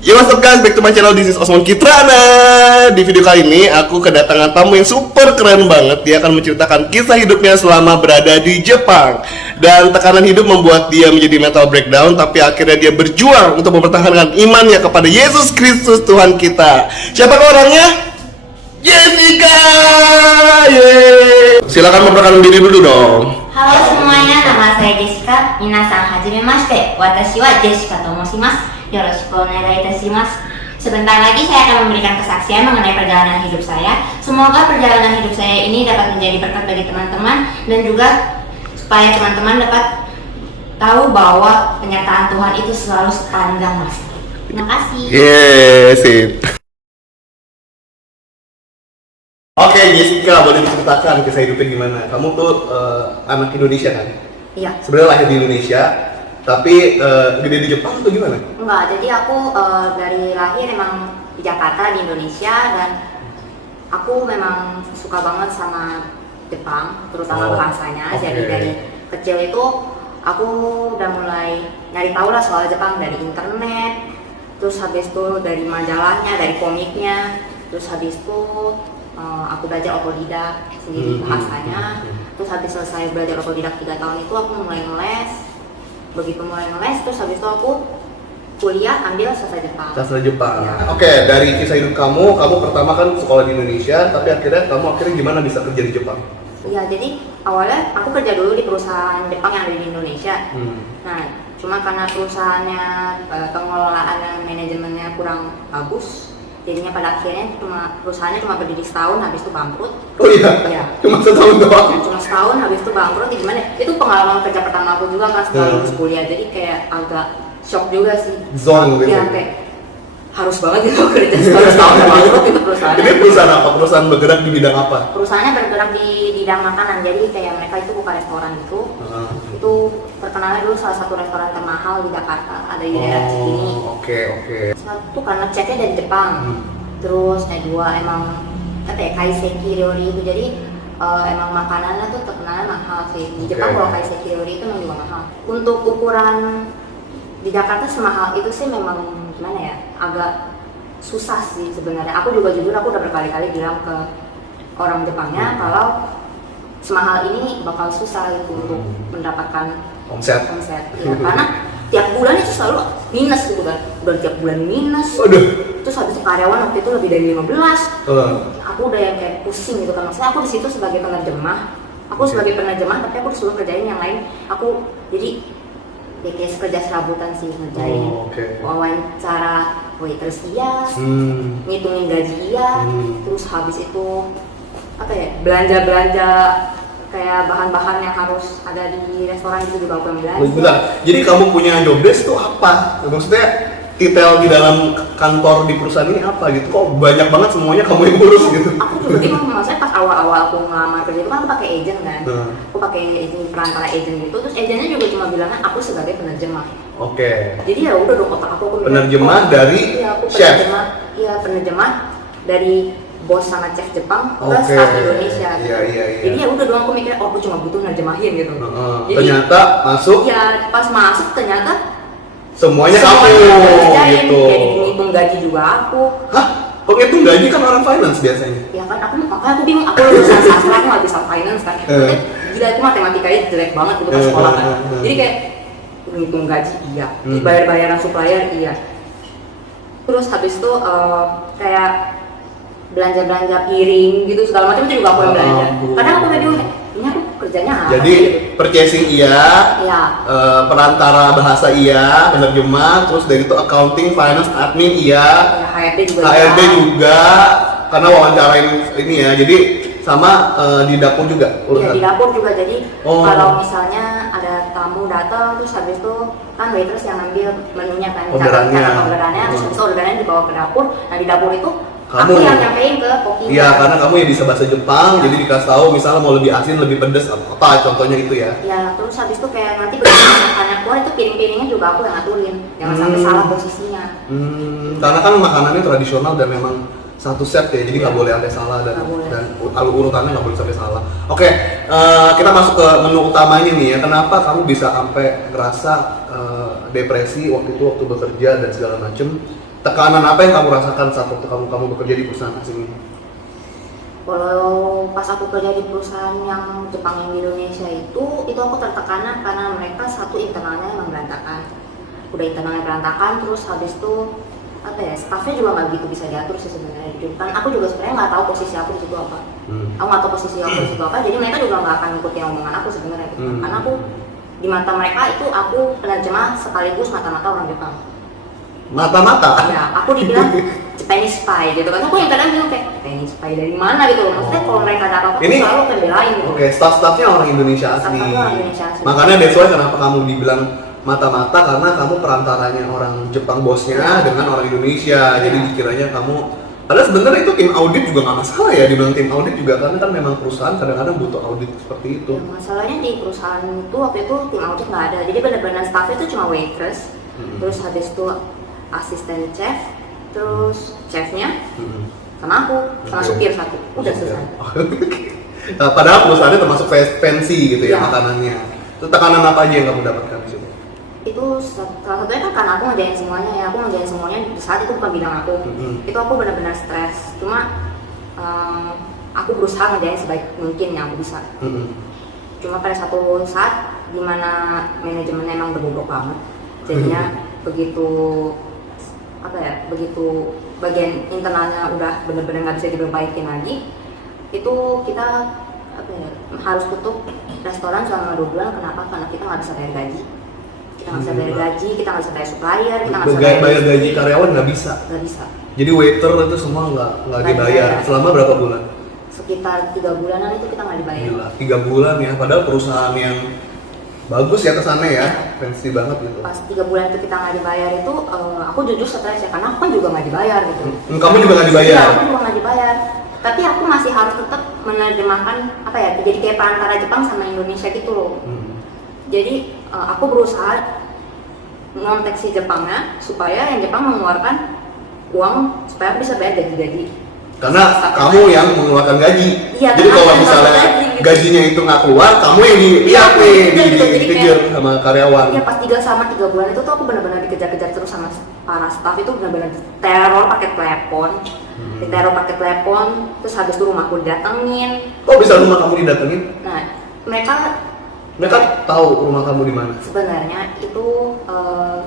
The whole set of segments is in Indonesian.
Yo, what's up guys, back to my channel, this is Osman Kitrana. Di video kali ini, aku kedatangan tamu yang super keren banget. Dia akan menceritakan kisah hidupnya selama berada di Jepang. Dan tekanan hidup membuat dia menjadi mental breakdown. Tapi akhirnya dia berjuang untuk mempertahankan imannya kepada Yesus Kristus Tuhan kita. Siapa orangnya? Jessica! Yeay. Silakan memperkenalkan diri dulu dong. Halo semuanya, nama saya Jessica. Minasan hajimemashite. Watashi wa Jessica to moshimasu. Yoroshiku onegai itashimasu. Sebentar lagi saya akan memberikan kesaksian mengenai perjalanan hidup saya. Semoga perjalanan hidup saya ini dapat menjadi berkat bagi teman-teman dan juga supaya teman-teman dapat tahu bahwa penyertaan Tuhan itu selalu sepanjang masa. Terima kasih. Sip. Oke, Jessica, boleh diceritakan kisah hidupnya gimana? Kamu tuh anak Indonesia kan? Iya. Sebenarnya lahir di Indonesia, tapi gede di Jepang atau gimana? Enggak, jadi aku dari lahir emang di Jakarta di Indonesia dan aku memang suka banget sama Jepang, terutama bahasanya. Okay. Jadi dari kecil itu aku udah mulai nyari tahu lah soal Jepang dari internet, terus habis itu dari majalahnya, dari komiknya, terus habis itu aku belajar otodidak sendiri bahasanya. Terus habis selesai belajar otodidak 3 tahun itu aku mulai ngeles. Begitu mulai ngeles, terus habis itu aku kuliah ambil sastra Jepang. Sastra Jepang. Ya. Oke, dari kisah hidup kamu pertama kan sekolah di Indonesia, tapi akhirnya gimana bisa kerja di Jepang? Iya, jadi awalnya aku kerja dulu di perusahaan Jepang yang ada di Indonesia. Nah, cuma karena perusahaannya pengelolaan dan manajemennya kurang bagus, jadinya pada akhirnya perusahaannya cuma berdiri setahun, habis itu bangkrut. Oh iya? Iya. Cuma setahun doang? Cuma setahun, habis itu bangkrut. Gimana? Itu pengalaman kerja pertama aku juga kan setelah lulus kuliah, jadi kayak agak shock juga sih. Zong gitu? Iya, kayak harus banget gitu kerja setahun bangkrut itu perusahaan. Ini perusahaan apa? Perusahaan bergerak di bidang apa? Perusahaannya bergerak di bidang makanan, jadi kayak mereka itu buka restoran gitu. Itu terkenalnya dulu salah satu restoran termahal di Jakarta, ada di daerah Cikini. Oke. Satu karena ceknya dari Jepang, terus yang dua emang kaiseki ryori itu, jadi emang makanannya tuh terkenalnya mahal sih. Di Jepang kalau kaiseki ryori itu memang juga mahal. Untuk ukuran di Jakarta semahal itu sih memang gimana ya, agak susah sih sebenarnya. Aku juga jujur, aku udah berkali-kali bilang ke orang Jepangnya kalau semahal ini bakal susah gitu untuk mendapatkan omset. Ya, karena tiap bulan itu selalu minus gitu kan, udah tiap bulan minus. Terus habis itu karyawan waktu itu lebih dari 15. Aku udah yang kayak pusing gitu kan. Maksudnya aku di situ sebagai penerjemah, tapi aku disuruh kerjain yang lain. Aku jadi ya kayak kerja serabutan sih, ngerjain wawancara waitress iya, ngitungin gaji iya, terus habis itu belanja kayak bahan-bahan yang harus ada di restoran itu juga aku yang belanja. Jadi kamu punya job desk tuh apa? Maksudnya detail di dalam kantor di perusahaan ini apa gitu? Kok banyak banget semuanya kamu yang ngurus gitu? Aku juga bingung, maksudnya pas awal-awal aku ngelamar kerja itu kan aku pakai agent kan. Aku pakai agent, perantara agent gitu. Terus agennya juga cuma bilangnya aku sebagai penerjemah. Oke. Jadi ya udah dong, otak aku penerjemah dari chef. Iya, penerjemah dari bos sama chef Jepang ke staff Indonesia. Iya. Jadi ya udah dong, aku mikir aku cuma butuh nerjemahin gitu. Jadi, ternyata masuk. Ya pas masuk ternyata semuanya aku gitu. Jadi ngitung gaji juga aku. Hah? Kok ngitung gaji kan orang finance biasanya? Ya kan, aku bingung. Aku lulusan sastra, aku nggak bisa finance kan. Gila, aku matematikanya jelek banget gitu pas sekolah kan. Jadi kayak ngitung gaji iya, bayar-bayaran supplier iya. Terus habis itu kayak belanja piring gitu segala macam itu juga aku yang belanja. Karena aku udah bingung, ini aku kerjanya apa? Jadi purchasing iya, perantara bahasa iya, penerjemah, terus dari itu accounting, finance, admin iya, HRD juga, karena wawancarain ini ya. Jadi sama di dapur juga. Iya, di dapur juga. Jadi kalau misalnya ada tamu datang, terus habis itu kan waitress yang ngambil menunya kan, cara orderannya, terus habis itu orderannya dibawa ke dapur. Nah di dapur itu aku yang nyampein ke koki. Iya, karena kamu ya bisa bahasa Jepang, jadi dikasih tahu misalnya mau lebih asin, lebih pedas apa contohnya itu ya. Iya, terus habis itu kayak nanti begitu makanannya keluar itu piring-piringnya juga aku yang ngaturin, jangan sampai salah posisinya. Karena kan makanannya tradisional dan memang satu set ya, jadi nggak boleh ada salah dan urutannya nggak boleh sampai salah. Oke, kita masuk ke menu utamanya nih ya. Kenapa kamu bisa sampai ngerasa depresi waktu bekerja dan segala macem? tekanan apa yang kamu rasakan saat waktu kamu bekerja di perusahaan asing ini? Kalau pas aku kerja di perusahaan yang Jepang yang di Indonesia itu aku tertekanan karena mereka satu internalnya emang berantakan. Udah internalnya berantakan, terus habis itu staffnya juga nggak begitu bisa diatur sih sebenarnya di Jepang. Aku juga sebenarnya nggak tahu posisi aku di situ apa. Aku nggak tahu posisi aku di situ apa, jadi mereka juga nggak akan ngikutin omongan aku sebenarnya. Karena aku di mata mereka itu aku penerjemah sekaligus mata-mata orang Jepang. Mata-mata? Ya, aku dibilang Japanese spy gitu kan. Aku yang kadang bilang kayak Japanese spy dari mana gitu loh. Maksudnya kalau mereka ada apa-apa ini selalu aku belain gitu. Oke, staff-staffnya orang Indonesia asli. Staff-staffnya orang Indonesia asli. Makanya that's why kenapa kamu dibilang mata-mata, karena kamu perantaranya orang Jepang bosnya dengan orang Indonesia. Jadi dikiranya kamu, padahal sebenarnya itu tim audit juga nggak masalah ya, dibilang tim audit juga, karena kan memang perusahaan kadang-kadang butuh audit seperti itu. Ya, masalahnya di perusahaan itu waktu itu tim audit nggak ada. Jadi benar-benar staffnya itu cuma waitress, terus habis itu asisten chef, terus chefnya, sama aku, sama supir satu, udah selesai. Nah, padahal perusahaannya termasuk fancy gitu ya, Ya. makanannya. Terus tekanan apa aja yang kamu dapatkan di situ? Itu salah satunya kan karena aku ngerjain semuanya ya, aku ngerjain semuanya di saat itu bukan bidang aku. Itu aku benar-benar stres. Cuma aku berusaha ngerjain sebaik mungkin yang aku bisa. Cuma pada satu saat dimana manajemennya emang berbobrok banget, jadinya begitu bagian internalnya udah bener-bener nggak bisa diperbaikin lagi, itu kita harus tutup restoran selama 2 bulan. Kenapa? Karena kita nggak bisa bayar gaji, kita nggak bisa bayar supplier, kita nggak bisa bayar gaji karyawan nggak bisa. Jadi waiter itu semua nggak dibayar selama berapa bulan? Sekitar 3 bulanan itu kita nggak dibayar. Gila, 3 bulan ya, padahal perusahaan yang bagus ya kesannya ya, fancy banget gitu. Pas 3 bulan itu kita nggak dibayar itu, aku jujur stres ya, karena aku kan juga nggak dibayar gitu. Kamu juga nggak dibayar? Iya, aku juga nggak dibayar. Tapi aku masih harus tetap menerjemahkan jadi kayak perantara Jepang sama Indonesia gitu loh. Jadi aku berusaha ngontek si Jepangnya supaya yang Jepang mengeluarkan uang supaya aku bisa bayar gaji-gaji. Karena kamu yang mengeluarkan gaji. Iya, jadi kalau misalnya gitu. gajinya itu nggak keluar, kamu yang dikejar sama karyawan. Iya, pas 3 bulan itu tuh aku benar-benar dikejar-kejar terus sama para staff, itu benar-benar teror pakai telepon. Diteror pakai telepon, terus habis itu rumahku didatengin. Kok bisa rumah kamu didatengin? Nah, mereka tahu rumah kamu di mana? Sebenarnya itu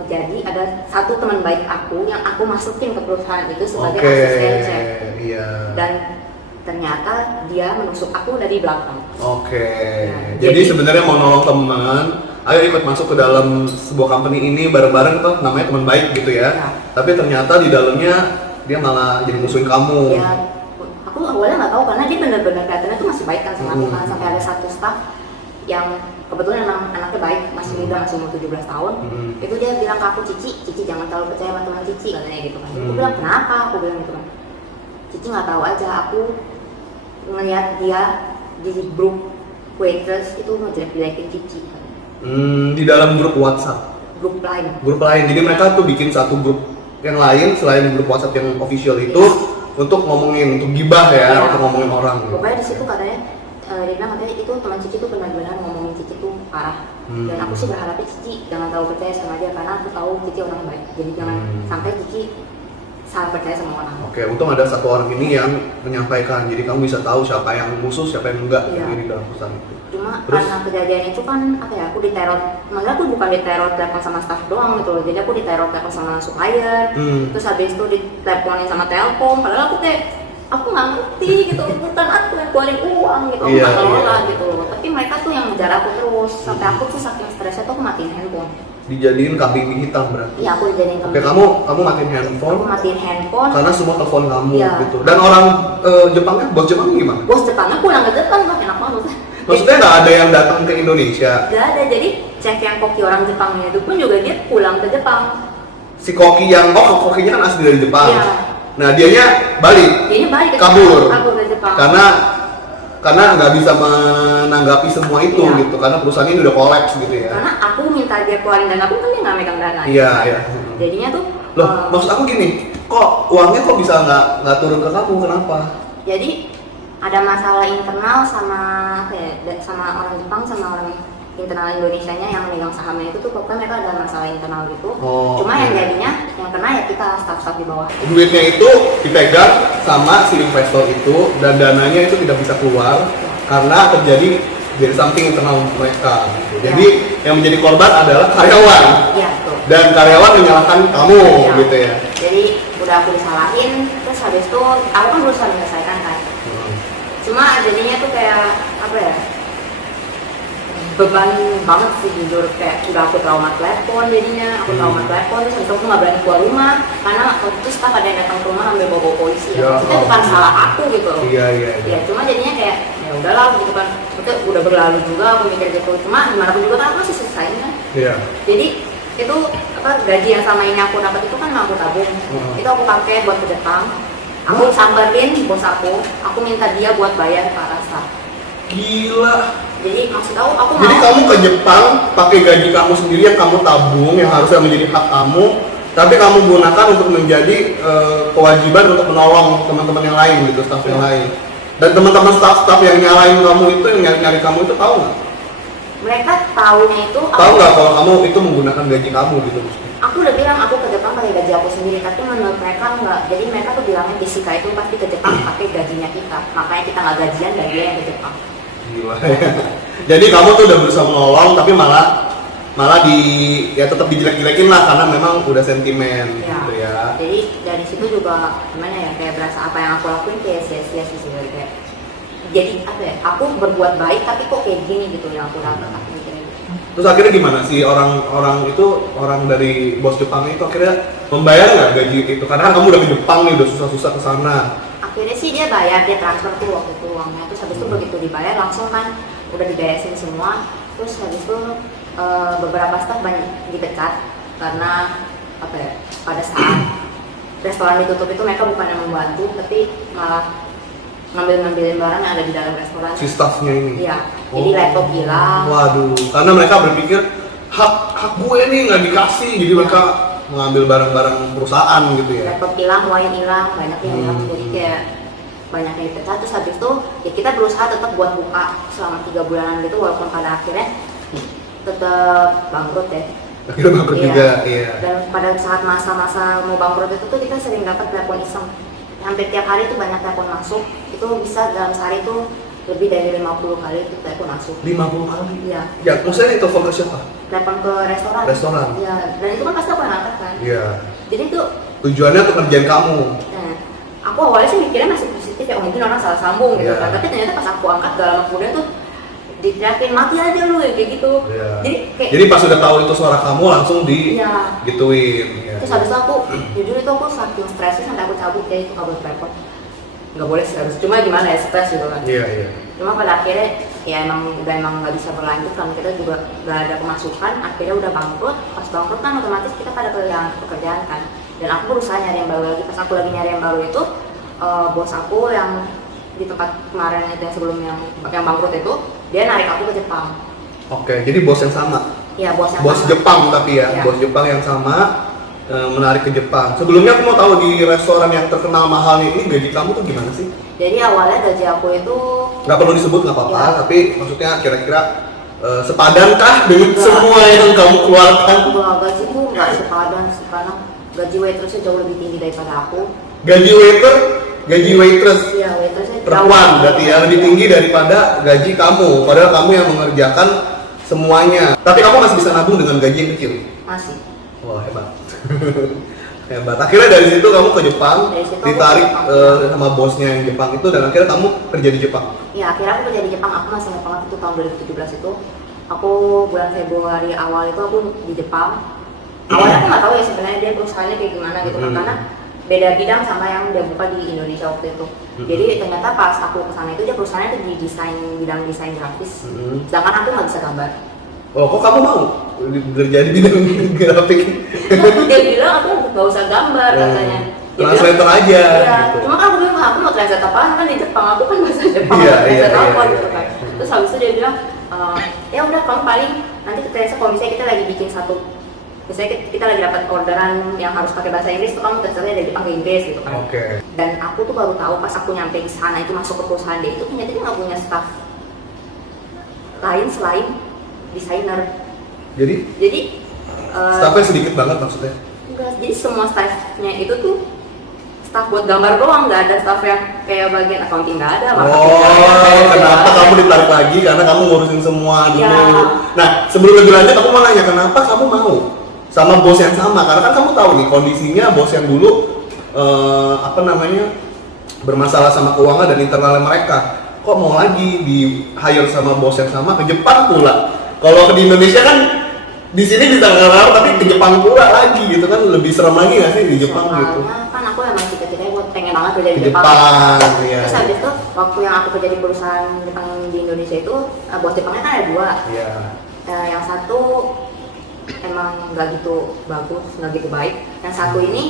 jadi ada satu teman baik aku yang aku masukin ke perusahaan itu sebagai asisten chef. Iya. Dan ternyata dia menusuk aku dari belakang. Nah, jadi sebenarnya mau nolong teman, ayo ikut masuk ke dalam sebuah company ini bareng-bareng tuh, namanya teman baik gitu ya. Tapi ternyata di dalamnya dia malah jadi musuhin kamu. Ya, aku awalnya nggak tahu karena dia benar-benar kelihatannya tuh masih baik kan sama aku kan, sampai ada satu staff yang kebetulan anaknya baik, masih muda, masih umur 17 tahun. Itu dia bilang ke aku, Cici jangan terlalu percaya sama teman Cici, katanya gitu kan. Aku bilang, kenapa? Aku bilang gitu kan, Cici nggak tahu aja, aku ngeliat dia di grup waitress itu ngejelek-jelekin Cici. Di dalam grup WhatsApp? Grup lain, jadi mereka tuh bikin satu grup yang lain selain grup WhatsApp yang official itu untuk ngomongin, untuk gibah ya, untuk ngomongin orang. Pokoknya di situ katanya dia bilang katanya itu teman Cici tuh benar-benar ngomongin Cici tuh parah. Dan aku sih berharapnya Cici jangan terlalu percaya sama dia, karena aku tahu Cici orang baik. Jadi jangan sampai Cici salah percaya sama orang. Oke, untung ada satu orang ini yang menyampaikan, jadi kamu bisa tahu siapa yang musuh, siapa yang enggak di dalam perusahaan itu. Cuma karena kejadian itu kan aku diteror, malah aku bukan diteror telepon sama staff doang gitu loh, jadi aku diteror telepon sama supplier, terus habis itu diteleponin sama Telkom, padahal aku nggak ngerti gitu, bukan aku yang keluarin uang gitu, aku nggak ngelola gitu loh, tapi mereka tuh yang ngejar aku terus, sampai aku tuh saking stresnya tuh aku matiin handphone. Dijadiin kambing hitam berarti? Iya, aku dijadiin kambing. Oke, kamu matiin handphone? Aku matiin handphone karena semua telepon kamu gitu. Dan orang Jepangnya, bos Jepang gimana? Bos Jepangnya pulang ke Jepang, enak banget. Maksudnya nggak ada yang datang ke Indonesia? Nggak ada, jadi chef yang koki orang Jepangnya itu pun juga dia pulang ke Jepang. Si koki kokinya kan asli dari Jepang. Iya. Nah, dianya balik ke kabur ke Jepang. Karena nggak bisa menanggapi semua itu gitu, karena perusahaan ini udah kolaps gitu ya. Karena aku minta dia keluarin dana, aku kan dia nggak megang dana. Iya. Jadinya tuh maksud aku gini, kok uangnya bisa nggak turun ke kamu, kenapa? Jadi ada masalah internal sama sama orang Jepang sama orang internal Indonesianya yang megang sahamnya itu tuh pokoknya mereka ada masalah internal gitu. Oh, Cuma oke. yang jadinya yang kena ya kita staff-staff di bawah. Duitnya itu dipegang sama si investor itu dan dananya itu tidak bisa keluar karena terjadi something internal mereka gitu. Ya. Jadi yang menjadi korban adalah karyawan Iya tuh. dan karyawan menyalahkan kamu Iya. gitu ya. Jadi udah aku disalahin, terus habis itu aku kan berusaha menyelesaikan kan. Cuma jadinya tuh kayak apa ya? Beban banget sih jujur, kayak udah aku trauma telepon jadinya, aku trauma telepon terus habis itu aku nggak berani keluar rumah karena waktu itu staff ada yang datang ke rumah ambil bawa polisi Ya, maksudnya bukan ampun. salah aku gitu loh. Iya iya. Ya cuma jadinya kayak ya udahlah gitu kan, maksudnya udah berlalu juga aku mikir gitu, cuma gimana pun juga kan aku masih selesaiin kan. Iya. Jadi itu apa gaji yang sama ini aku dapat itu kan aku tabung, itu aku pakai buat ke Jepang. Aku samperin bos aku minta dia buat bayar para staff. Gila. Jadi maksud aku Jadi mau kamu ke Jepang pakai gaji kamu sendiri yang kamu tabung yang harusnya menjadi hak kamu, tapi kamu gunakan untuk menjadi kewajiban untuk menolong teman-teman yang lain gitu, staff yang lain. Dan teman-teman staff yang nyalain kamu itu, yang nyari kamu itu tahu nggak? mereka tahunya itu Tahu nggak kalau kamu itu menggunakan gaji kamu gitu? aku udah bilang aku ke Jepang pakai gaji aku sendiri, tapi menurut mereka enggak. Jadi mereka tuh bilangnya Jessica itu pasti ke Jepang pakai gajinya kita, makanya kita nggak gajian dan dia yang ke Jepang. Gila. Jadi kamu tuh udah berusaha menolong, tapi malah ya tetap dijelek-jelekin lah karena memang udah sentimen gitu ya. Jadi dari situ juga gimana ya, kayak berasa apa yang aku lakuin kayak sia-sia sih sebenarnya. Kayak jadi apa ya, aku berbuat baik tapi kok kayak gini gitu yang aku dapat, aku mikirnya gitu. Terus akhirnya gimana sih orang dari bos Jepang itu akhirnya membayar nggak gaji itu? Karena kan kamu udah ke Jepang nih, udah susah-susah ke sana. Akhirnya sih dia bayar, dia transfer tuh waktu itu uangnya, terus habis itu begitu dibayar langsung kan udah diberesin semua, terus habis itu beberapa staff banyak dipecat karena apa ya, pada saat restoran ditutup itu mereka bukan yang membantu tapi malah ngambilin barang yang ada di dalam restoran. Si staffnya ini. Iya, jadi laptop hilang. Waduh, karena mereka berpikir hak gue nih nggak dikasih, jadi mereka mengambil barang-barang perusahaan gitu ya. Laptop hilang, wine hilang, banyak yang hilang, jadi kayak banyak yang dipecat. Terus habis itu ya kita berusaha tetap buat buka selama 3 bulanan gitu, walaupun pada akhirnya tetap bangkrut ya. Akhirnya bangkrut juga, iya. Dan pada saat masa-masa mau bangkrut itu tuh kita sering dapat telepon iseng. Hampir tiap hari tuh banyak telepon masuk. Itu bisa dalam sehari tuh lebih dari 50 kali itu telepon masuk. 50 kali? Iya. Ya, maksudnya itu telepon ke siapa? Telepon ke restoran. Restoran? Iya. Dan itu kan pasti aku yang angkat kan. Iya. Jadi tuh, Tujuannya tuh kerjaan kamu. nah, aku awalnya sih mikirnya masih positif ya, mungkin orang salah sambung gitu Iya. kan. Tapi ternyata pas aku angkat gak lama kemudian tuh diteriakin mati aja lu ya kayak gitu. Iya. Jadi kayak Jadi pas udah tahu itu suara kamu langsung di Iya. gituin. Ya. Terus habis itu aku, jujur itu aku saking stresnya sampai aku cabut kayak itu kabel telepon. Nggak boleh sih harus, cuma gimana ya, stres gitu kan. Iya, iya. Cuma pada akhirnya ya emang nggak bisa berlanjut kan, kita juga nggak ada pemasukan, akhirnya udah bangkrut. Pas bangkrut kan otomatis kita pada kehilangan pekerjaan kan. Dan aku berusaha nyari yang baru lagi. Pas aku lagi nyari yang baru itu, bos aku yang di tempat kemarin itu yang sebelum yang bangkrut itu, dia narik aku ke Jepang. Oke, jadi bos yang sama. Iya, bos yang Bos sama. Jepang tapi ya, Iya. bos Jepang yang sama menarik ke Jepang. Sebelumnya aku mau tahu di restoran yang terkenal mahal ini gaji kamu tuh gimana sih? Jadi awalnya gaji aku itu Nggak perlu disebut nggak apa-apa, Iya. tapi maksudnya kira-kira sepadankah dengan Nggak. semua yang kamu keluarkan? Wah, gajiku nggak sepadan sih, karena gaji waitressnya jauh lebih tinggi daripada aku. Gaji waiter, gaji waitress Iya, waitressnya perempuan berarti ya lebih tinggi daripada gaji kamu. Padahal kamu yang mengerjakan semuanya. Tapi kamu masih bisa nabung dengan gaji yang kecil. masih. Wah, hebat. Hebat. Akhirnya dari situ kamu ke Jepang, Dari situ aku ditarik ke Jepang. sama bosnya yang Jepang itu, dan akhirnya kamu kerja di Jepang. Ya, akhirnya aku kerja di Jepang. Aku masih ingat banget itu tahun 2017 itu. Aku bulan Februari awal itu aku di Jepang. Awalnya aku nggak tahu ya sebenarnya dia perusahaannya kayak gimana gitu kan, karena beda bidang sama yang dia buka di Indonesia waktu itu. Jadi ternyata pas aku kesana itu dia perusahaannya tuh di desain, bidang desain grafis. Sedangkan aku nggak bisa gambar. Oh, kok kamu mau kerja di bidang grafik? Dia bilang aku nggak usah gambar katanya. Dia Translator bilang, aja. Iya, Gitu. cuma kan aku bilang aku mau translate apaan kan di Jepang, aku kan bahasa Jepang, Iya, translate iya, apa iya, gitu iya. kan. Terus habis itu dia bilang, ya udah kamu paling nanti kita kalau misalnya kita lagi bikin satu, misalnya kita lagi dapat orderan yang harus pakai bahasa Inggris, tuh kamu translate dari Jepang ke Inggris gitu kan. Oke. Dan aku tuh baru tahu pas aku nyampe di sana itu masuk ke perusahaan dia itu ternyata dia nggak punya staff lain selain desainer. Jadi staffnya sedikit banget maksudnya? Enggak, jadi semua staffnya itu tuh staff buat gambar doang, nggak ada staff yang kayak bagian accounting, nggak ada. Kenapa kamu ditarik lagi? Karena kamu ngurusin semua dulu. Ya. Nah, sebelum lebih lanjut aku mau nanya, kenapa kamu mau sama bos yang sama? Karena kan kamu tahu nih kondisinya bos yang dulu bermasalah sama keuangan dan internalnya mereka. Kok mau lagi di hire sama bos yang sama ke Jepang pula? Kalau di Indonesia kan di sini bisa ngerawat, tapi ke Jepang pula lagi gitu kan, lebih serem lagi nggak sih di Jepang gitu? Kan aku emang cita-citanya buat pengen banget kerja di Ke Jepang. Jepang, iya. Terus habis itu waktu yang aku kerja di perusahaan Jepang di Indonesia itu, bos Jepangnya kan ada 2. Iya. Yang satu emang nggak gitu bagus, nggak gitu baik. Yang satu ini,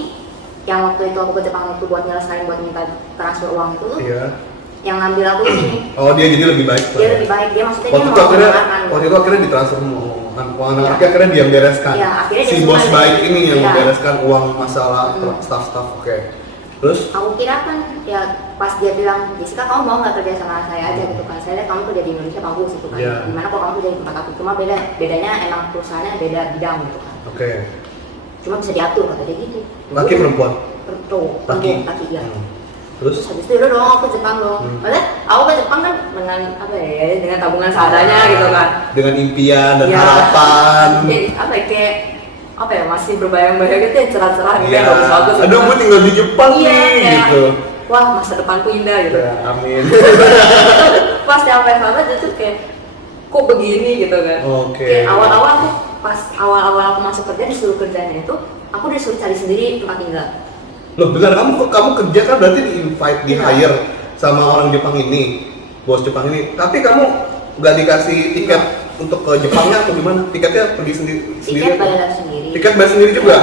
yang waktu itu aku ke Jepang itu buat nyelesain buat minta transfer uang itu, Iya. yang ngambil aku ini. Oh, dia jadi lebih baik. Dia lebih baik, dia maksudnya dia Waktu mau itu akhirnya, mendengarkan. waktu itu akhirnya ditransfer uang Iya. akhirnya dia bereskan. Iya, akhirnya Si dia bos semua baik ini yang iya. membereskan uang masalah staff-staff. Oke. Terus? Aku kira kan ya pas dia bilang, Jessica kamu mau nggak kerja sama saya aja gitu kan, saya lihat kamu kerja di Indonesia bagus gitu kan, Iya. gimana kok kamu kerja di tempat aku, cuma bedanya emang perusahaannya beda bidang gitu kan, Oke. cuma bisa diatur kata dia gitu. Laki perempuan? Laki ya. Terus? Terus habis itu udah dong aku ke Jepang dong. Maksudnya aku ke Jepang kan dengan apa ya, dengan tabungan seadanya gitu kan. Dengan impian dan Ya. harapan. Kayak apa ya, masih berbayang-bayang gitu ya, cerah-cerah gitu Iya. ya, bagus-bagus. Aduh, gue tinggal di Jepang Iya, nih kayak, gitu. wah masa depanku indah gitu. Ya, amin. Pas nyampe sana itu kayak kok begini gitu kan. Oke. Kayak awal-awal aku pas awal-awal aku masuk kerja disuruh kerjanya itu aku disuruh cari sendiri tempat tinggal. Loh, benar kamu kerja kan berarti di-invite, Iya. di-hire sama orang Jepang ini, bos Jepang ini. Tapi kamu nggak dikasih tiket untuk ke Jepangnya atau gimana? Tiketnya pergi sendiri? Tiket bayar sendiri. Tiket bayar sendiri juga?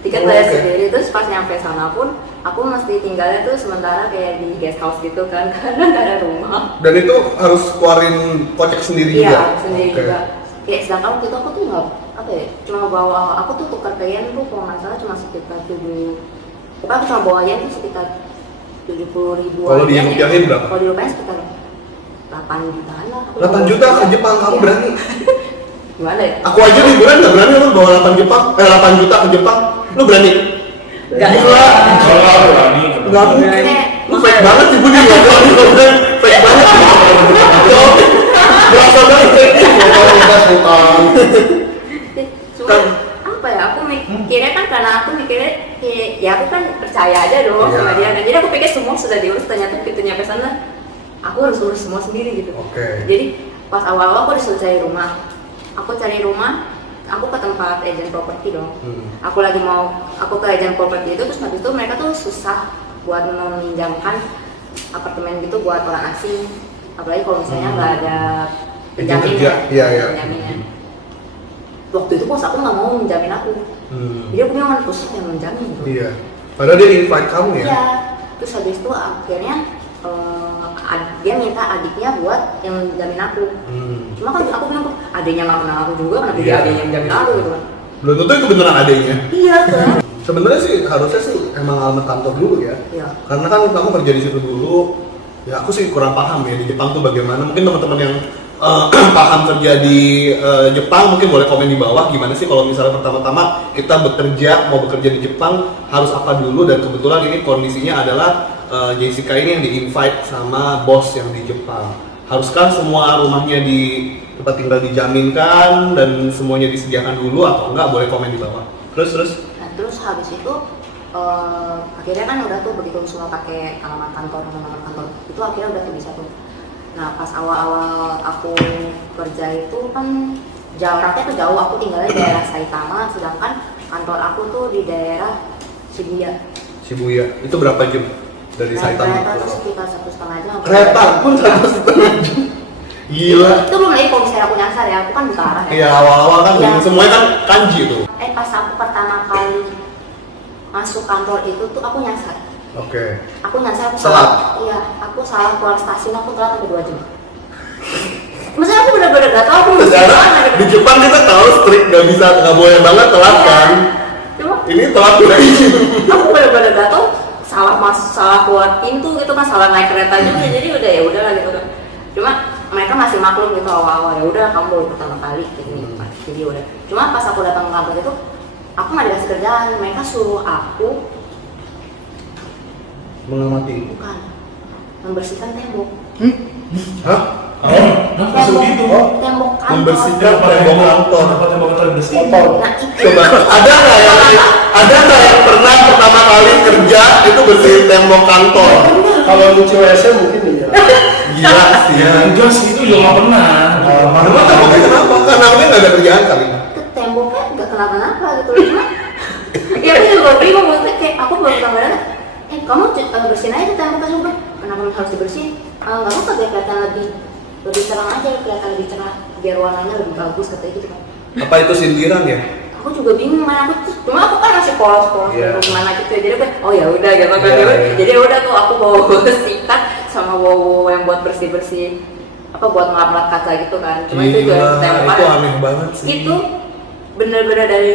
Tiket Oh, bayar oke. sendiri, terus pas nyampe sana pun aku mesti tinggalnya tuh sementara kayak di guest house gitu kan karena nggak ada rumah. Dan itu harus keluarin kocek sendiri juga? Iya, sendiri Oke. juga. Kayak sedangkan waktu itu aku tuh nggak apa ya, cuma bawa aku tuh tukar yen tuh kalau nggak salah cuma sekitar 7. Pokoknya aku cuma bawa yen tuh sekitar 70.000. Kalau dirupiahin berapa? Kalau dirupiahin sekitar 8 jutaan lah. Aku 8 juta ke Jepang, kamu Iya. berani? Gimana ya? Aku aja liburan nggak berani lu bawa 8 juta ke Jepang. Lu berani? Nggak. Gila. Kalau berani Nggak mungkin. Kayak- Lu fake banget sih Budi. Fake banget sih. Berasa banget. Sultan. Cuma apa ya, aku mikirnya kan karena aku mikirnya kayak ya aku kan percaya aja dong Iya. sama dia kan, jadi aku pikir semua sudah diurus, ternyata begitu nyampe sana aku harus urus semua sendiri gitu. Oke. Jadi pas awal-awal aku disuruh cari rumah, aku ke tempat agent properti dong. Aku ke agent properti itu, terus habis itu mereka tuh susah buat meminjamkan apartemen gitu buat orang asing, apalagi kalau misalnya nggak ada Izin kerja, penjaminnya. iya. Penjaminnya. Waktu itu bos aku nggak mau menjamin aku, jadi aku bilang kan bos yang menjamin gitu. Iya. Padahal dia invite kamu ya? Iya. Terus habis itu akhirnya dia minta adiknya buat yang menjamin aku. Cuma kan aku bilang adiknya nggak kenal aku juga, kenapa dia Iya. adiknya yang menjamin aku gitu kan? Belum tentu itu beneran adanya. Iya kan? Sebenarnya sih harusnya sih emang alamat kantor dulu ya. Iya. Karena kan kamu kerja di situ dulu. Ya aku sih kurang paham ya di Jepang tuh bagaimana. Mungkin teman-teman yang paham kerja di Jepang mungkin boleh komen di bawah gimana sih kalau misalnya pertama-tama kita mau bekerja di Jepang harus apa dulu, dan kebetulan ini kondisinya adalah Jessica ini yang di-invite sama bos yang di Jepang. Haruskah semua rumahnya di tempat tinggal dijaminkan dan semuanya disediakan dulu atau enggak? Boleh komen di bawah. Terus Nah, terus habis itu akhirnya kan udah tuh begitu semua pakai alamat kantor itu akhirnya udah tuh bisa tuh. Nah pas awal-awal aku kerja itu kan jaraknya tuh jauh, aku tinggalnya di daerah Saitama, sedangkan kantor aku tuh di daerah Shibuya. Shibuya itu berapa jam dari Saitama? Kereta tuh sekitar 1,5 jam. Kereta pun 1,5 jam. Gila. Itu belum lagi kalau misalnya aku nyasar ya, aku kan buta arah ya. Iya, awal-awal kan Iya. semuanya kan kanji tuh. Pas aku pertama kali masuk kantor itu tuh aku nyasar. Oke. Aku nyasar, aku Telat? salah. Iya, aku salah keluar stasiun, aku telat sampai 2 jam. Maksudnya aku bener-bener gak tau aku mesti Karena gimana gitu. di Jepang kita tahu strict nggak boleh banget telat kan. Cuma Ini telat juga izin. aku bener-bener gak tau salah keluar pintu gitu kan, salah naik kereta juga, jadi udah ya udahlah gitu kan. Cuma mereka masih maklum gitu awal-awal, ya udah kamu baru pertama kali gitu. Jadi udah. Cuma pas aku datang ke kantor itu, aku nggak dikasih kerjaan, mereka suruh aku mengamati. bukan membersihkan tembok. Hah? Langsung gitu. Tembok kantor. Membersihkan tembok kantor. Kenapa tembok kantor bersih? Nah itu. Coba ada nggak yang pernah pertama kali kerja itu bersihin tembok kantor? Kalau lucu WC mungkin iya. Gila sih ya. Enggak sih, itu juga nggak pernah. Emang temboknya kenapa? Karena aku nggak ada kerjaan kali. Itu temboknya nggak kenapa-napa gitu loh. Cuma ya aku juga bingung, maksudnya kayak aku baru pertama datang, kamu bersihin aja tuh temboknya juga. Kenapa harus dibersihin? Nggak apa-apa, biar kelihatan lebih terang aja, kelihatan lebih cerah, biar warnanya lebih bagus katanya gitu kan. Apa itu sindiran ya? Aku juga bingung, cuma aku kan masih polos Iya. gimana gitu ya, jadi kan oh ya udah gitu kan. Iya, iya. Jadi ya udah tuh aku bawa sikat sama bawa yang buat bersih buat ngelap-ngelap kaca gitu kan. Cuma itu juga itu aneh banget sih. itu bener-bener dari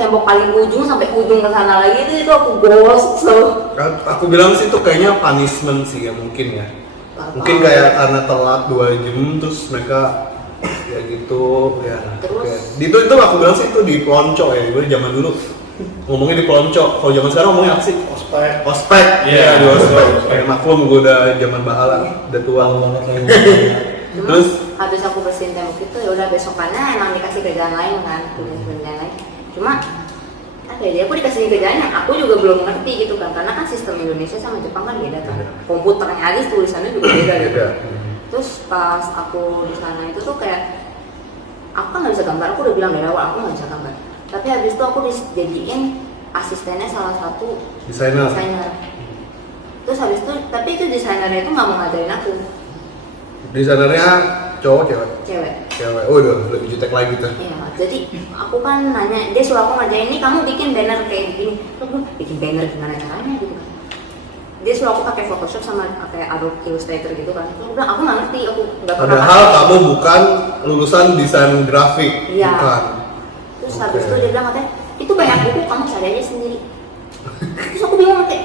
tembok paling ujung sampai ujung ke sana lagi itu aku gosok. Aku bilang sih itu kayaknya punishment sih ya mungkin ya. Mungkin kayak karena telat 2 jam terus mereka ya gitu ya. Terus? Oke. Itu aku bilang sih itu di pelonco ya. Gue zaman dulu ngomongnya di pelonco. Kalau zaman sekarang ngomongnya apa sih? Ospek. Ospek. Iya, Di ospek. ospek. Kayak maklum gue udah zaman bahala, udah tua banget lagi. Cuma Terus? habis aku bersihin tembok itu ya udah besokannya emang dikasih kerjaan lain kan, kerjaan lain. Cuma apa ya, aku dikasih kerjaan yang aku juga belum ngerti gitu kan, karena kan sistem Indonesia sama Jepang kan beda kan. Komputernya aja tulisannya juga beda gitu. Beda. Terus pas aku di sana itu tuh kayak aku kan nggak bisa gambar, aku udah bilang dari awal aku nggak bisa gambar. Tapi habis itu aku dijadiin asistennya salah satu Desainer. Terus habis itu, tapi itu desainernya itu nggak mau ngajarin aku, Desainernya cowok cewek? cewek. Cewek. Oh, udah lebih jutek lagi tuh. Iya, jadi aku kan nanya, dia suruh aku ngerjain ini, kamu bikin banner kayak gini. Terus gue bikin banner gimana caranya gitu kan. Dia suruh aku pakai Photoshop sama kayak Adobe Illustrator gitu kan. Terus gue bilang, aku nggak ngerti, aku nggak pernah Padahal pakai. kamu bukan lulusan desain grafik, Iya. bukan. Terus Oke. habis itu dia bilang katanya, itu banyak buku, kamu cari aja sendiri. Terus aku bingung kayak,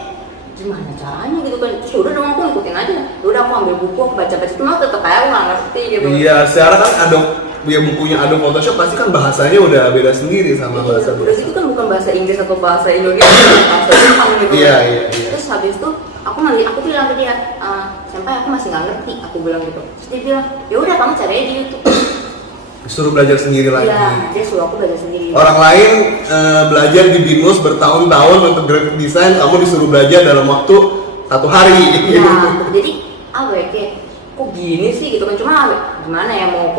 gimana caranya gitu kan. Terus udah dong aku ngikutin aja. Udah aku ambil buku, aku baca-baca, cuma tetep aja aku nggak ngerti gitu. Iya, secara kan ya bukunya Adobe Photoshop pasti kan bahasanya udah beda sendiri sama bahasa Udah gitu kan bukan bahasa Inggris atau bahasa Indonesia, bahasa Jepang gitu. Iya, kan. iya. Terus habis itu aku bilang ke dia, senpai aku masih nggak ngerti, aku bilang gitu. Terus dia bilang, ya udah kamu cari aja di YouTube. Disuruh belajar sendiri lagi. Iya, dia suruh aku belajar sendiri. Orang lain belajar di BINUS bertahun-tahun untuk graphic design, kamu disuruh belajar dalam waktu 1 hari. Iya, jadi apa ya, kayak kok gini sih gitu kan. Cuma gimana ya, mau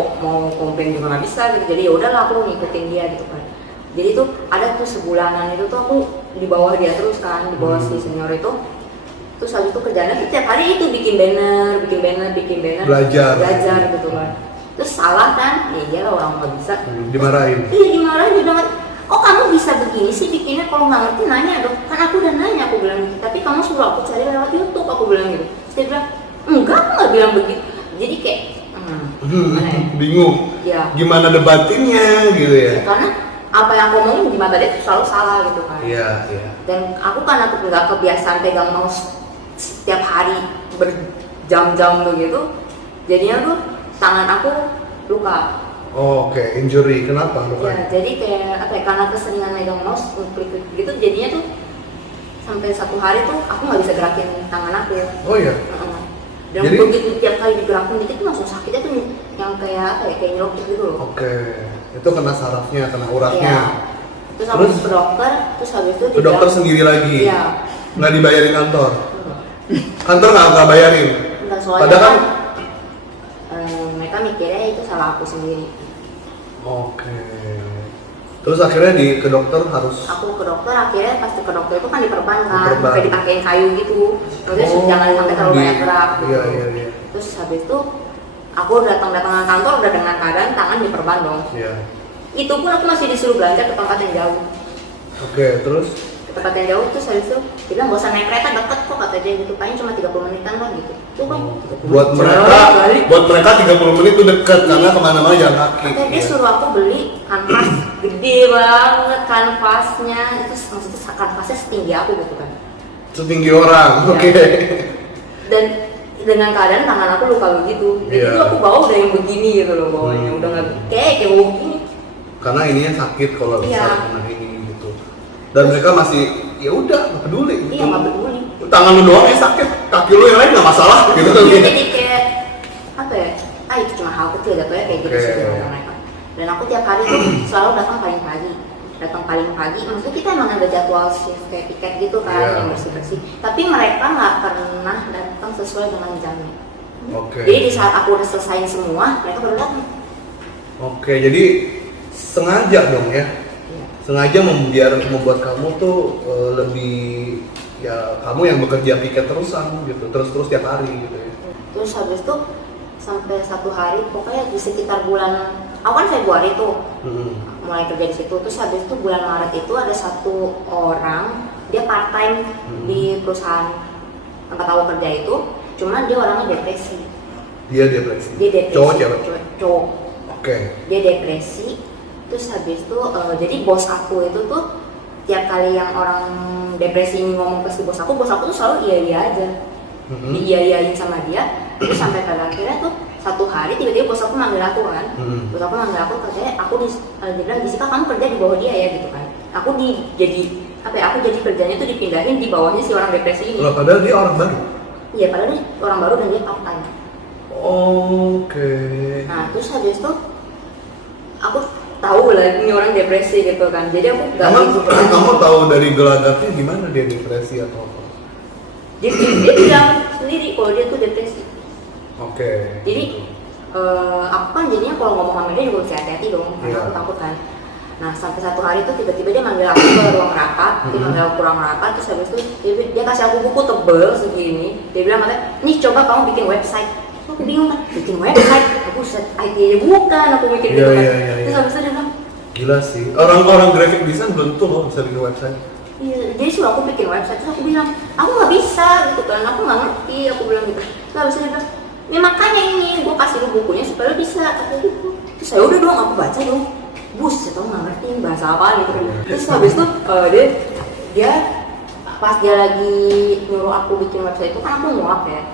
komplain juga nggak bisa gitu. Jadi ya udahlah aku ngikutin dia gitu kan. Jadi tuh ada tuh sebulanan itu tuh aku di bawah dia terus kan, di bawah si senior itu. Terus habis itu kerjanya tuh tiap hari itu bikin banner, Belajar gitu kan. Terus salah kan, ya iyalah orang nggak bisa. Dimarahin. Iya dimarahin, dia bilang, kok kamu bisa begini sih bikinnya, kalau nggak ngerti nanya dong. Kan aku udah nanya, aku bilang gitu. Tapi kamu suruh aku cari lewat YouTube, aku bilang gitu. Terus dia bilang, enggak, aku nggak bilang begitu. Jadi kayak, gimana ya? Bingung. Ya, Gimana debatinnya gitu ya. karena apa yang aku omongin di mata dia tuh selalu salah gitu kan. Iya, iya. Dan aku kan nggak kebiasaan pegang mouse setiap hari berjam-jam begitu. Jadinya tuh tangan aku luka. Oh, oke, injury. Kenapa Ya, lukanya? jadi kayak apa ya, karena keseringan megang mouse, klik-klik gitu, jadinya tuh sampai 1 hari tuh aku nggak bisa gerakin tangan aku. Oh iya. Dan Jadi- begitu tiap kali digerakin dikit tuh langsung sakitnya tuh yang kayak apa ya, kayak nyelokit gitu loh. Oke. Itu kena sarafnya, kena uratnya. Iya. Terus aku Terus? ke dokter, terus habis itu Ke dokter sendiri lagi. Iya. Nggak dibayarin kantor. Kantor nggak bayarin. Enggak, soalnya Padahal kan kan mereka mikirnya itu salah aku sendiri. Oke. Terus akhirnya ke dokter harus. Aku ke dokter, akhirnya pas ke dokter itu kan diperban kan, Diperban. sampai dipakein kayu gitu. Terus jangan sampai terlalu banyak gerak gitu. Iya, iya, iya. Terus habis itu aku datang-datangan kantor udah dengan keadaan tangan diperban dong. Iya. Itu pun aku masih disuruh belanja ke tempat yang jauh. Oke, terus Ke tempat yang jauh, terus habis itu dia bilang gak usah naik kereta, deket kok kata dia gitu, paling cuma 30 menitan lah gitu. Tuh kan 30 buat menit mereka jalan balik. buat mereka 30 menit itu dekat karena kemana-mana jalan kaki. Makanya dia Iya. suruh aku beli kanvas gede banget kanvasnya, itu maksudnya kanvasnya setinggi aku gitu kan. Setinggi orang. Iya. Oke. Dan dengan keadaan tangan aku luka begitu. Jadi Iya. itu aku bawa udah yang begini gitu loh bawanya, udah nggak kayak mau begini. Karena ininya sakit kalau Iya. misalnya kena ini gitu. Dan mereka masih ya udah nggak peduli gitu. Iya nggak peduli. Tangan lu doang yang sakit, kaki lu yang lain nggak masalah gitu kan. Iya, jadi kayak apa ya? Itu cuma hal kecil jatuhnya kayak gitu Oke. sih dengan mereka. Dan aku tiap hari tuh selalu datang paling pagi. Maksudnya kita emang ada jadwal shift kayak piket gitu kan, Iya. yang bersih-bersih. Tapi mereka nggak pernah datang sesuai dengan jamnya. Oke. Jadi di saat aku udah selesaiin semua, mereka baru datang. Oke, jadi sengaja dong ya. Iya. Sengaja membuat kamu tuh lebih ya kamu yang bekerja piket terusan gitu, terus tiap hari gitu ya. Terus habis itu sampai satu hari, pokoknya di sekitar bulan, aku kan Februari tuh mulai kerja di situ. Terus habis itu bulan Maret itu ada satu orang, dia part time di perusahaan tempat aku kerja itu, cuman dia orangnya depresi. Dia depresi. Dia depresi. Cowok cewek? Cowok. Oke. Dia depresi. Terus habis itu jadi bos aku itu tuh tiap kali yang orang depresi ini ngomong ke si bos aku tuh selalu iya aja. Iya-iyain sama dia. Terus sampai pada akhirnya tuh satu hari tiba-tiba bos aku manggil aku kan. Bos aku manggil aku kerjanya dia bilang, Jessica kamu kerja di bawah dia ya gitu kan. Aku aku jadi kerjanya tuh dipindahin di bawahnya si orang depresi ini. Loh, padahal dia orang baru. Iya, padahal dia orang baru dan dia part time. Oke. Nah, terus habis itu aku tahu lah ini orang depresi gitu kan. Jadi aku gak gitu. Kamu tahu dari gelagatnya gimana dia depresi atau apa? Dia bilang sendiri kalau dia tuh depresi. Oke. Jadi aku kan jadinya kalau ngomong sama dia juga mesti hati-hati dong, karena Iya. aku takut kan. Nah sampai satu hari tuh tiba-tiba dia manggil aku ke ruang rapat, dia manggil aku ke ruang rapat, terus habis itu dia kasih aku buku tebel segini, dia bilang katanya, nih coba kamu bikin website. Terus aku bingung kan, bikin website, aku set IT aja bukan, aku mikir gitu kan. Iya. Terus habis itu dia bilang, Gila sih. Orang-orang graphic design belum tentu loh bisa bikin website. iya, jadi suruh aku bikin website, terus aku bilang, aku nggak bisa gitu kan, aku nggak ngerti, aku bilang gitu. Terus habis itu dia bilang, ya makanya ini, gue kasih lu bukunya supaya lu bisa, kata gitu. Terus ya udah dong, aku baca dong. Bus, saya nggak ngerti bahasa apa gitu kan. Terus habis itu dia pas dia lagi nyuruh aku bikin website itu kan aku nguap ya.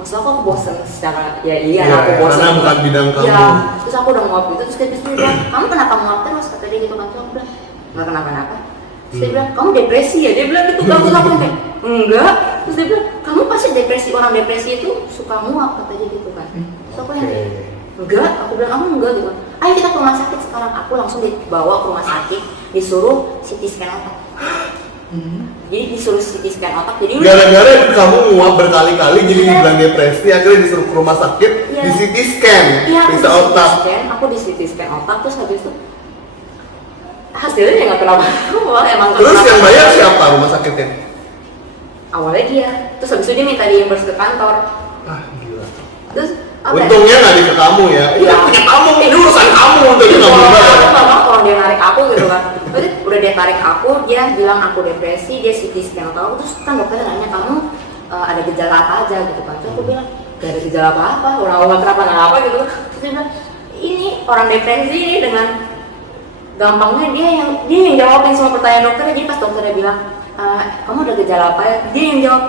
Maksudnya aku bosen secara Iya, aku bosen. karena bukan bidang kamu. Iya, terus aku udah nguap gitu, terus dia bilang, kamu kenapa nguap terus? Kata dia gitu kan, terus aku bilang, nggak kenapa-napa. Terus dia bilang, kamu depresi ya? Dia bilang gitu, terus aku kayak, enggak. Terus dia bilang, kamu pasti depresi, orang depresi itu suka nguap, kata dia gitu kan. Terus aku yang kayak, enggak, aku bilang, aku enggak gitu kan. Ayo kita ke rumah sakit sekarang, aku langsung dibawa ke rumah sakit, disuruh CT scan otak. Jadi disuruh CT scan otak, jadi udah Gara-gara kamu nguap berkali-kali jadi Iya. dibilang depresi, akhirnya disuruh ke rumah sakit, Iya. di CT scan, iya, periksa otak. aku di CT scan otak, terus habis itu hasilnya ya nggak kenapa, emang nggak Terus yang kenapa. bayar siapa rumah sakitnya? Awalnya dia, terus habis itu dia minta diimbers ke kantor, Ah, gila. terus apa ya? Untungnya nggak di ke kamu ya. Iya. Punya kamu, ini urusan kamu, untungnya nggak Kalau berubah. aku nggak mau kalau dia narik aku gitu kan. Terus udah dia tarik aku, dia bilang aku depresi, dia CT scan atau terus kan dokter nanya kamu ada gejala apa aja gitu kan. Terus aku bilang gak ada gejala apa-apa, orang kenapa-napa gitu. Terus dia bilang ini orang depresi ini dengan gampangnya dia yang jawabin semua pertanyaan dokternya. Jadi pas dokternya bilang kamu ada gejala apa ya? Dia yang jawab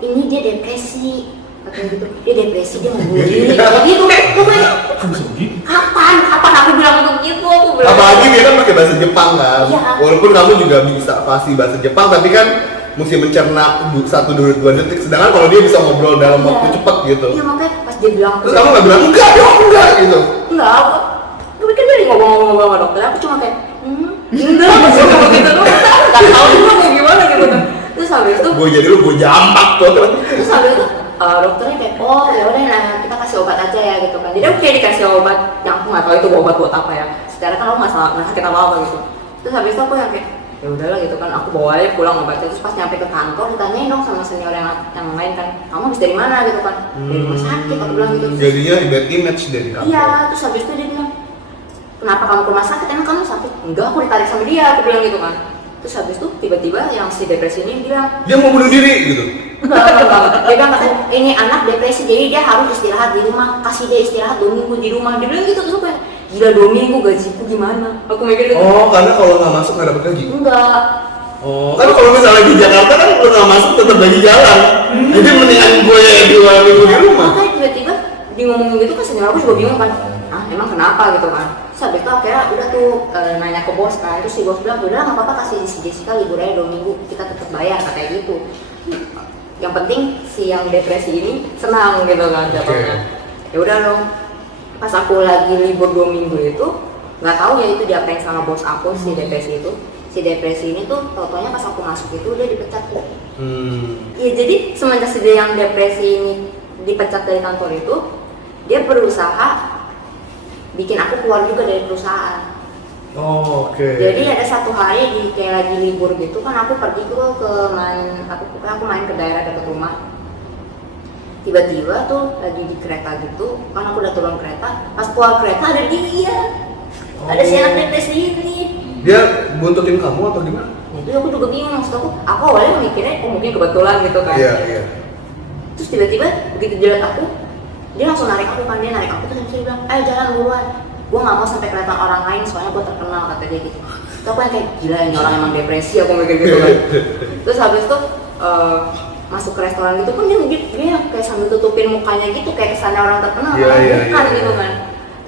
ini dia depresi. Katanya gitu, dia depresi, dia mau bunuh diri, kayak gitu. Gue kayak, Kok bisa begitu? kapan aku bilang begitu, aku bilang Apalagi dia kan pakai bahasa Jepang kan. Iya. Walaupun kamu juga bisa pasti bahasa Jepang, tapi kan mesti mencerna 1-2 detik. Sedangkan kalau dia bisa ngobrol dalam Iya. waktu cepat gitu. Iya makanya pas dia bilang Terus kamu nggak bilang enggak dong, enggak gitu. enggak, aku pikir dia ngomong-ngomong sama dokter, aku cuma kayak enggak, maksudnya kayak begitu doang, nggak tahu juga mau gimana gitu kan. Terus habis itu Gue jadi lu gue jambak tuh. terus habis itu dokternya kayak oh ya udah nah kita kasih obat aja ya gitu kan. Jadi aku kayak dikasih obat yang aku nggak tahu itu obat buat apa ya, secara kan aku nggak sakit apa gitu. Terus habis itu aku yang kayak ya udahlah gitu kan, aku bawa aja pulang obatnya. Terus pas nyampe ke kantor ditanyain dong sama senior yang lain kan, kamu habis dari mana gitu kan, dari rumah sakit, aku bilang gitu. Jadinya bad image dari kamu. Iya, terus habis itu dia bilang, kenapa kamu ke rumah sakit, emang kamu sakit? Enggak, aku ditarik sama dia, aku bilang gitu kan. Terus habis itu tiba-tiba yang si depresi ini bilang, Dia mau bunuh diri gitu. enggak. Dia bilang katanya, ini anak depresi jadi dia harus istirahat di rumah, kasih dia istirahat 2 minggu di rumah. Dia bilang gitu, terus aku kayak, gila 2 minggu gajiku gimana? Aku mikir gitu. Oh, karena kalau nggak masuk nggak dapat gaji. Enggak, Oh, kan kalau misalnya di Jakarta kan lu nggak masuk tetap lagi jalan. Jadi mendingan gue 2 minggu di rumah. Makanya tiba-tiba dia ngomongin gitu kan senior aku juga bingung kan. Ah emang kenapa gitu kan. Terus habis itu akhirnya udah tuh nanya ke bos kan. Terus si bos bilang udah nggak apa-apa kasih si Jessica libur aja 2 minggu kita tetap bayar katanya gitu. Yang penting si yang depresi ini senang gitu kan jatuhnya. Ya udah dong. Pas aku lagi libur 2 minggu itu nggak tahu ya itu diapain sama bos aku si depresi itu. Si depresi ini tuh totonya pas aku masuk itu dia dipecat tuh. Iya jadi semenjak si dia yang depresi ini dipecat dari kantor itu, dia berusaha bikin aku keluar juga dari perusahaan. Oh, oke. Jadi ada satu hari di kayak lagi libur gitu kan aku pergi tuh ke aku main ke daerah dekat rumah. Tiba-tiba tuh lagi di kereta gitu, kan aku udah turun kereta, pas keluar kereta ada dia. Ada si anak depresi ini. Dia buntutin kamu atau gimana? Itu aku juga bingung, maksud aku awalnya mikirnya mungkin kebetulan gitu kan. Iya. Terus tiba-tiba begitu dia lihat aku, dia langsung narik aku kan, dia narik aku terus dia bilang, ayo jalan buruan, gue nggak mau sampai kelihatan orang lain soalnya gue terkenal kata dia gitu. Terus aku yang kayak gila ini orang emang depresi aku mikir gitu kan. Terus habis itu masuk ke restoran gitu pun dia kayak sambil tutupin mukanya gitu kayak kesannya orang terkenal bukan gitu kan.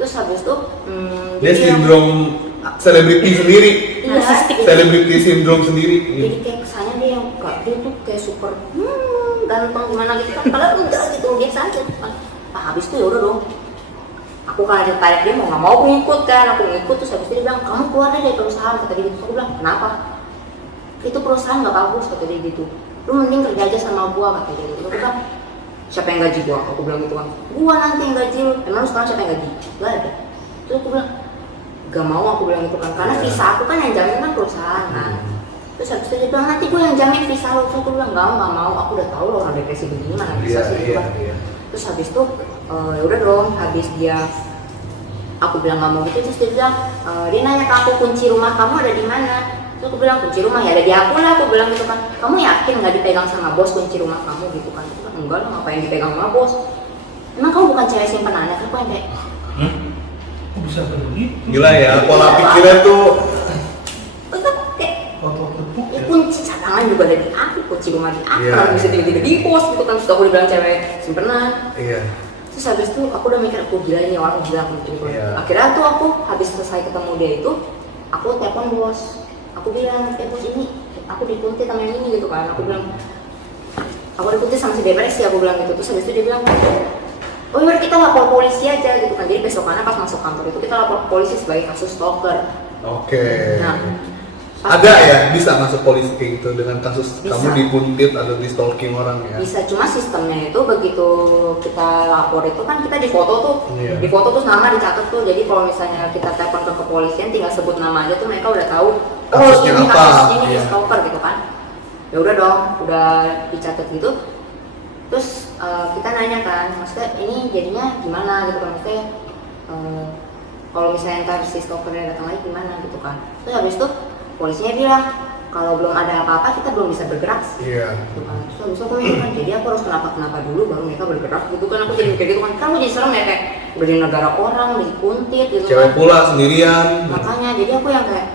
Terus habis itu Dia sindrom selebriti sendiri. iya, Selebriti sindrom sendiri. jadi kayak kesannya dia yang dia tuh kayak super ganteng gimana gitu kan padahal enggak gitu biasa aja kan. Nah habis itu ya udah dong aku kan aja tarik dia mau nggak mau aku ngikut kan aku ngikut terus habis itu dia bilang kamu keluar deh dari perusahaan kata dia gitu. Aku bilang kenapa itu perusahaan nggak bagus kata dia gitu lu mending kerja aja sama gua kata dia gitu. Aku bilang siapa yang gaji gua aku bilang gitu kan gua nanti yang gaji lu emang lu sekarang siapa yang gaji gak ada. Terus aku bilang gak mau aku bilang gitu kan karena visa aku kan yang jamin kan perusahaan kan. Terus habis itu dia bilang nanti gue yang jamin visa lo. Terus aku bilang nggak mau aku udah tahu lo orang depresi begini mana bisa sih gitu kan. Terus habis itu ya udah dong habis dia aku bilang nggak mau gitu terus dia bilang dia nanya ke aku kunci rumah kamu ada di mana. Terus aku bilang kunci rumah ya ada di aku lah aku bilang gitu kan kamu yakin nggak dipegang sama bos kunci rumah kamu gitu kan. Aku bilang, enggak lah ngapain dipegang sama bos emang kamu bukan cewek simpenannya kan aku yang kayak Kok bisa begitu? Gila ya, pola pikirnya tuh. tetap kayak Waktu-waktu buk ya ya? kunci cadangan juga ada di aku, kunci rumah di aku, Iya. orang bisa tiba-tiba di pos gitu kan, terus aku dibilang cewek simpenan. Iya. Terus habis itu aku udah mikir aku gila ini orang gila gitu. Iya. Akhirnya tuh aku habis selesai ketemu dia itu, aku telepon bos, aku bilang bos ini aku dikuntit sama yang ini gitu kan, aku bilang aku dikuntit sama si depresi aku bilang gitu. Terus habis itu dia bilang oh iya kita lapor polisi aja gitu kan, jadi besokannya pas masuk kantor itu kita lapor polisi sebagai kasus stalker. Oke. Nah, pas- Ada ya bisa masuk polisi kayak gitu dengan kasus Bisa. kamu dikuntit atau di stalking orang ya? bisa, cuma sistemnya itu begitu kita lapor itu kan kita difoto tuh, Iya. difoto terus nama dicatat tuh, jadi kalau misalnya kita telepon ke kepolisian tinggal sebut nama aja tuh mereka udah tahu Kasusnya ini apa? kasus ini Iya. stalker gitu kan. Ya udah dong, udah dicatat gitu. Terus kita nanya kan, maksudnya ini jadinya gimana gitu kan, maksudnya kalau misalnya ntar si stalkernya datang lagi gimana gitu kan. Terus habis itu polisinya bilang kalau belum ada apa-apa kita belum bisa bergerak sih. Iya. Gitu kan. Terus habis itu aku mikir kan, jadi aku harus kenapa dulu baru mereka bergerak gitu kan. Aku jadi mikir gitu kan, kan aku jadi serem ya kayak udah di negara orang, dikuntit gitu Cewek kan. pula sendirian. Makanya jadi aku yang kayak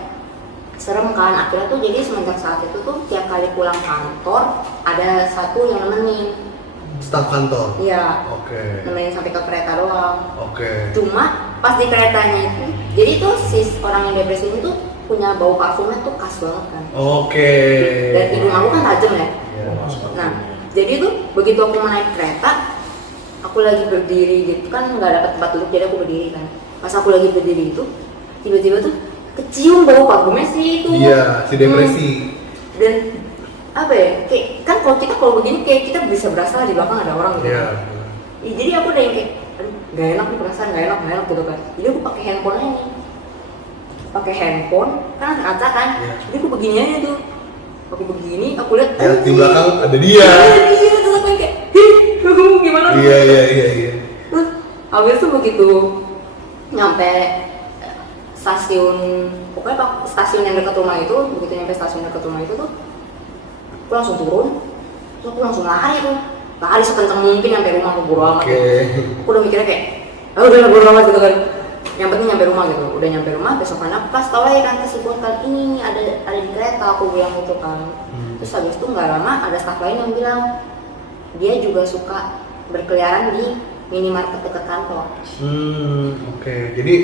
serem kan. Akhirnya tuh jadi semenjak saat itu tuh tiap kali pulang kantor ada satu yang nemenin. Staf kantor. Iya, Oke. nemenin sampai ke kereta doang. Oke. Cuma pas di keretanya itu, jadi tuh si orang yang depresi ini tuh punya bau parfumnya tuh khas banget kan. Oke. Dan hidung aku kan tajam ya. Iya. Nah, jadi tuh begitu aku mau naik kereta, aku lagi berdiri gitu kan nggak dapat tempat duduk jadi aku berdiri kan. Pas aku lagi berdiri itu, tiba-tiba tuh kecium bau parfumnya sih itu. Iya, si depresi. Dan apa ya? Kayak kan kalau begini kayak kita bisa berasa di belakang ada orang gitu. Iya. Kan. Ih, jadi aku udah yang kayak aduh, gak enak nih perasaan, gak enak gitu kan. Jadi aku pakai handphonenya nih. Pakai handphone, kan ada kaca kan. Iya. Jadi aku begini aja tuh. Aku begini, aku lihat Ya, di anjing. belakang ada dia. Iya, terus aku yang kayak, gimana? Iya. Terus habis itu begitu nyampe stasiun, pokoknya stasiun yang dekat rumah itu, begitu nyampe stasiun dekat rumah itu tuh, aku langsung turun, terus aku langsung lari tuh, lari sekencang mungkin sampai rumah aku buru amat. Oke. Aku udah mikirnya kayak, udah buru amat gitu kan. yang penting nyampe rumah gitu. Udah nyampe rumah, besokan aku kasih tau ya kan ke si bos kan, ini ada di kereta, aku bilang gitu kan. Terus habis itu nggak lama ada staff lain yang bilang dia juga suka berkeliaran di minimarket dekat kantor. Oke. Jadi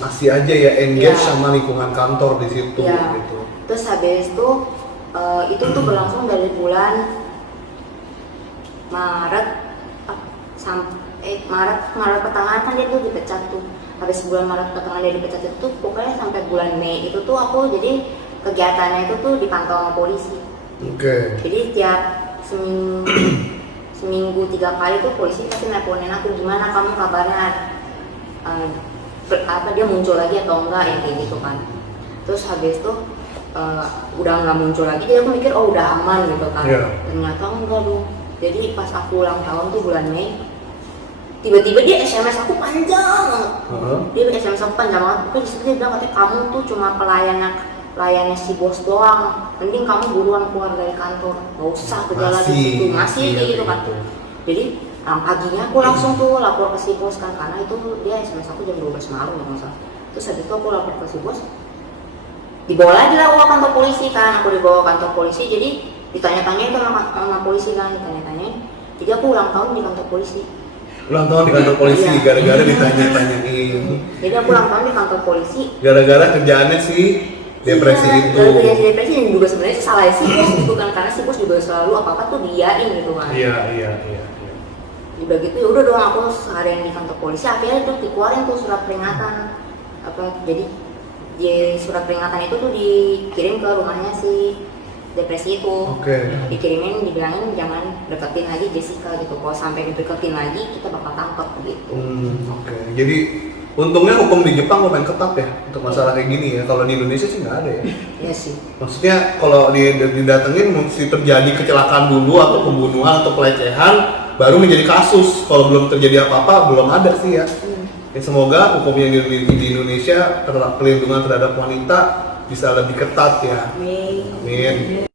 masih aja ya engage Iya. sama lingkungan kantor di situ Iya. gitu. Terus habis itu tuh berlangsung dari bulan Maret Maret pertengahan kan dia tuh dipecat tuh. Habis bulan Maret pertengahan dia dipecat itu tuh pokoknya sampai bulan Mei itu tuh aku jadi kegiatannya itu tuh dipantau sama polisi. Oke. Jadi tiap seminggu 3 kali tuh polisi pasti nelponin aku, gimana kamu kabarnya, dia muncul lagi atau enggak ya kayak gitu kan. Terus habis itu udah nggak muncul lagi, jadi aku mikir oh udah aman gitu kan. Iya. Ternyata enggak dong. Jadi pas aku ulang tahun tuh bulan Mei, tiba-tiba dia SMS aku panjang banget. Dia SMS aku panjang banget. Pokoknya disitu dia bilang katanya kamu tuh cuma pelayannya si bos doang. Mending kamu buruan keluar dari kantor, nggak usah kerja lagi situ. Masih iya, kayak gitu kan. Jadi paginya aku langsung tuh lapor ke si bos kan, karena itu dia SMS aku jam 12 malam ya masa. Terus habis itu aku lapor ke si bos, dibawa lagi lah aku ke kantor polisi kan. Aku dibawa ke kantor polisi, jadi ditanya-tanya itu sama polisi kan, ditanya-tanya. Jadi aku ulang tahun di kantor polisi. Ulang tahun di kantor polisi Iya. gara-gara ditanya-tanyain. Jadi aku ulang tahun di kantor polisi. Gara-gara kerjaannya sih depresi Iya, itu. gara-gara si depresi yang juga sebenarnya salah si bos gitu kan, karena si bos juga selalu apa-apa tuh diain gitu kan. Iya. Udah gitu ya udah dong aku seharian di kantor polisi, akhirnya tuh dikeluarin tuh surat peringatan. Jadi surat peringatan itu tuh dikirim ke rumahnya si depresi itu. Oke. Dikirimin, dibilangin jangan deketin lagi Jessica gitu, kalau sampai dideketin lagi kita bakal tangkap gitu. Oke. Jadi untungnya hukum di Jepang lumayan ketat ya untuk masalah kayak gini ya. Kalau di Indonesia sih nggak ada ya. Iya sih. Maksudnya kalau didatengin mesti terjadi kecelakaan dulu atau pembunuhan atau pelecehan baru menjadi kasus. Kalau belum terjadi apa-apa belum ada sih ya. Ya semoga hukum yang di Indonesia perlindungan terhadap wanita bisa lebih ketat ya. Amin. Amin.